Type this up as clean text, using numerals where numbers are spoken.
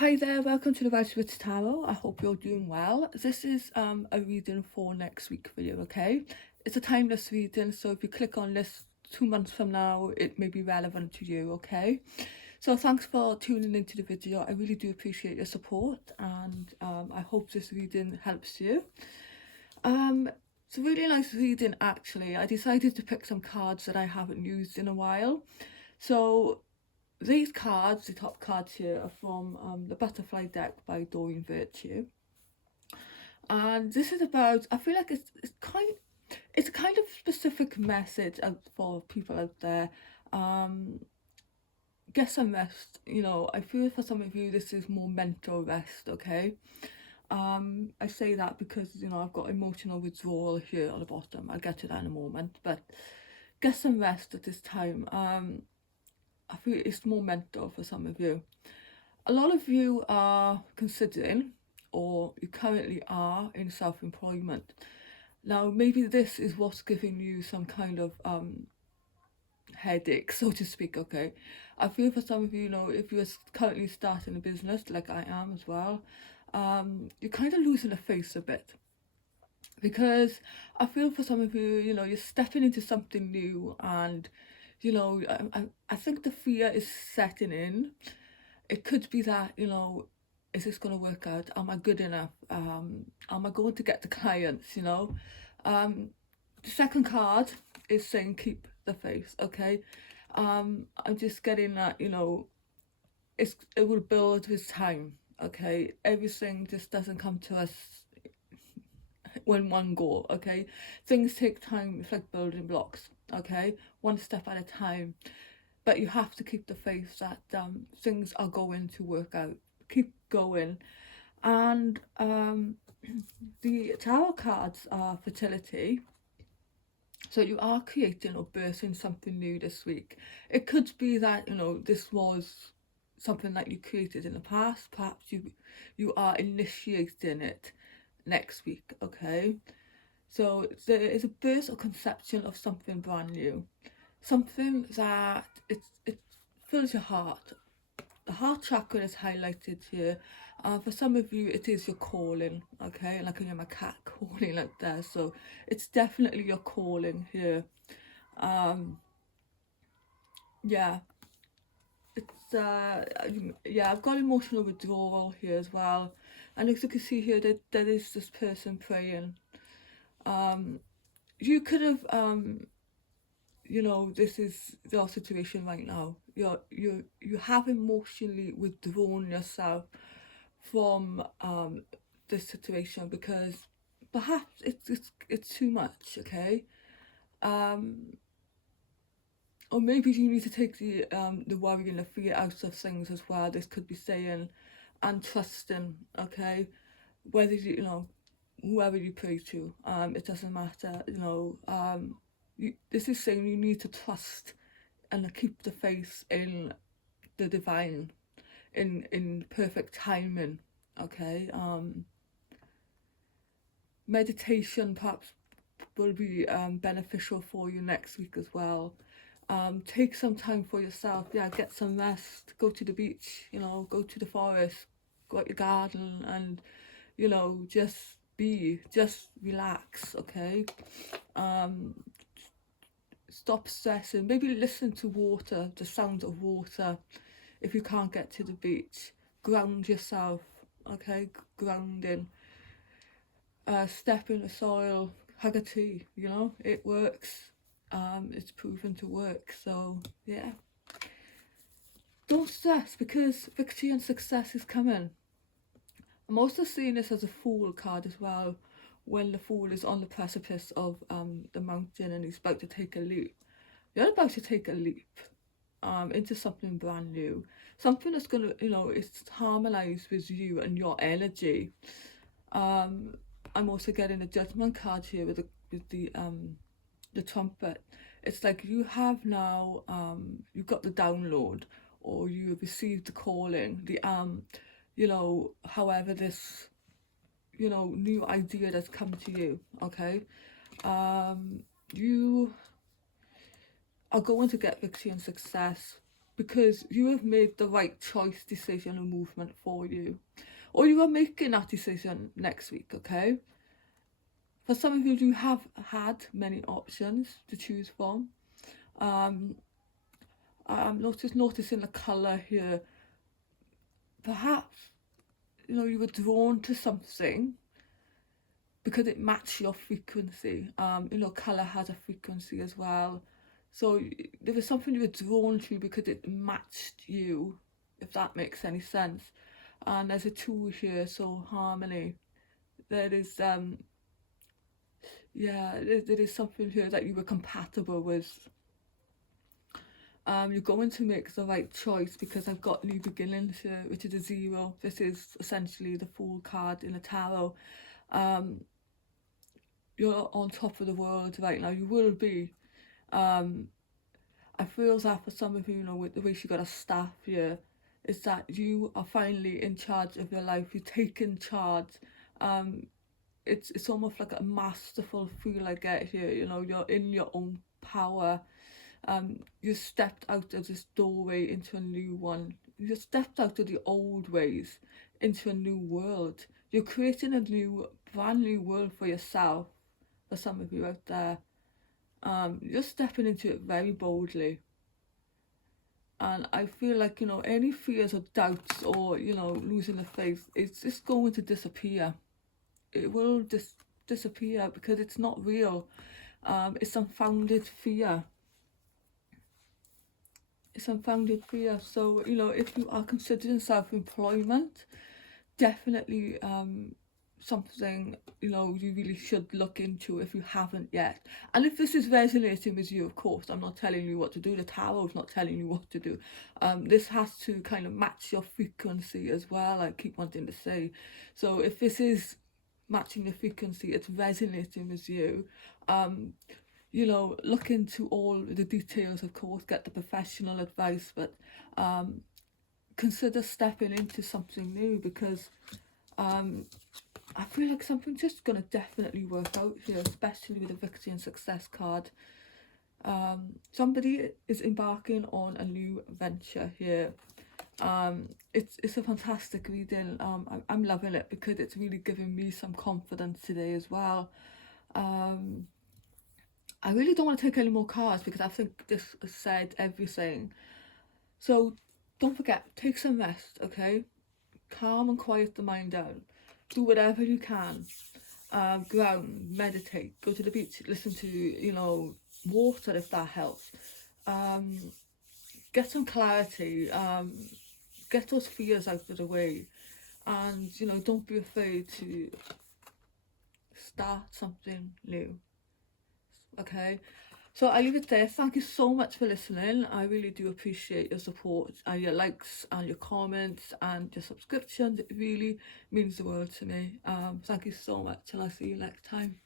Hi there, welcome to the Red Switch Tarot. I hope you're doing well. This is a reading for next week for you, okay? It's a timeless reading, so if you click on this 2 months from now, it may be relevant to you, okay? So thanks for tuning into the video. I really do appreciate your support, and I hope this reading helps you. It's a really nice reading, actually. I decided to pick some cards that I haven't used in a while. So these cards, the top cards here, are from the Butterfly deck by Doreen Virtue. And this is about, I feel like it's a kind of specific message for people out there. Get some rest. I feel for some of you this is more mental rest, okay? I say that because, I've got emotional withdrawal here on the bottom. I'll get to that in a moment, but get some rest at this time. I feel it's more mental for some of you. A lot of you are considering, or you currently are, in self-employment. Now, maybe this is what's giving you some kind of headache, so to speak, okay? I feel for some of you, if you're currently starting a business, like I am as well, you're kind of losing the face a bit. Because I feel for some of you, you're stepping into something new, and I think the fear is setting in. It could be that, is this going to work out? Am I good enough? Am I going to get the clients? The second card is saying keep the faith, okay? I'm just getting that, it will build with time, okay? Everything just doesn't come to us when one go, okay? Things take time. It's like building blocks, okay? One step at a time. But you have to keep the faith that things are going to work out. Keep going. And the tarot cards are fertility. So you are creating or birthing something new this week. It could be that, this was something that you created in the past. Perhaps you are initiating it next week, okay? So there is a birth or conception of something brand new. Something that it fills your heart. The heart chakra is highlighted here. For some of you, it is your calling, okay? And I can hear my cat calling out there. So it's definitely your calling here. Yeah. It's, I've got emotional withdrawal here as well. And as you can see here, there is this person praying. You could have, this is your situation right now. You have emotionally withdrawn yourself from this situation because perhaps it's too much, okay? Or maybe you need to take the worry and the fear out of things as well. This could be saying and trusting, okay? Whether whoever you pray to, it doesn't matter, this is saying you need to trust and keep the faith in the divine, in perfect timing, okay? Meditation perhaps will be beneficial for you next week as well. Take some time for yourself. Get some rest. Go to the beach, go to the forest, go out your garden, and just relax, okay? Stop stressing. Maybe listen to water, the sound of water. If you can't get to the beach, ground yourself, okay? Grounding. Step in the soil, hug a tree, it works. It's proven to work. So yeah, don't stress because victory and success is coming. I'm also seeing this as a Fool card as well, when the Fool is on the precipice of the mountain and he's about to take a leap. You're about to take a leap into something brand new, something that's gonna, it's harmonized with you and your energy. I'm also getting a Judgment card here with the trumpet. It's like you have now, you've got the download, or you have received the calling, however this, new idea that's come to you, okay? You are going to get victory and success because you have made the right choice, decision, and movement for you. Or you are making that decision next week, okay? For some of you, you have had many options to choose from. I'm noticing the colour here. Perhaps, you were drawn to something because it matched your frequency. Colour has a frequency as well. So there was something you were drawn to because it matched you, if that makes any sense. And there's a 2 here, so harmony. There is there is something here that you were compatible with. You're going to make the right choice because I've got new beginnings here, which is a 0. This is essentially the Fool card in the tarot. You're on top of the world right now. You will be. I feel that for some of you, with the way she got a staff here, is that you are finally in charge of your life. You're taking charge. It's almost like a masterful feel I get here. You're in your own power. You stepped out of this doorway into a new one. You stepped out of the old ways into a new world. You're creating a brand new world for yourself. For some of you out there, you're stepping into it very boldly. And I feel like, any fears or doubts or, losing the faith, it's just going to disappear. It will just disappear because it's not real. It's unfounded fear. It's unfounded fear. So, if you are considering self-employment, definitely something you really should look into if you haven't yet. And if this is resonating with you, of course, I'm not telling you what to do. The tarot's not telling you what to do. This has to kind of match your frequency as well, I keep wanting to say. So if this is matching your frequency, it's resonating with you, look into all the details, of course, get the professional advice, but consider stepping into something new because I feel like something's just going to definitely work out here, especially with the Victory and Success card. Somebody is embarking on a new venture here. It's a fantastic reading. I'm loving it because it's really giving me some confidence today as well. I really don't want to take any more cards because I think this has said everything. So don't forget, take some rest, okay? Calm and quiet the mind down. Do whatever you can. Ground, meditate, go to the beach, listen to, water if that helps. Get some clarity. Get those fears out of the way. And, don't be afraid to start something new. Okay? So I leave it there. Thank you so much for listening. I really do appreciate your support and your likes and your comments and your subscriptions. It really means the world to me. Thank you so much and I'll see you next time.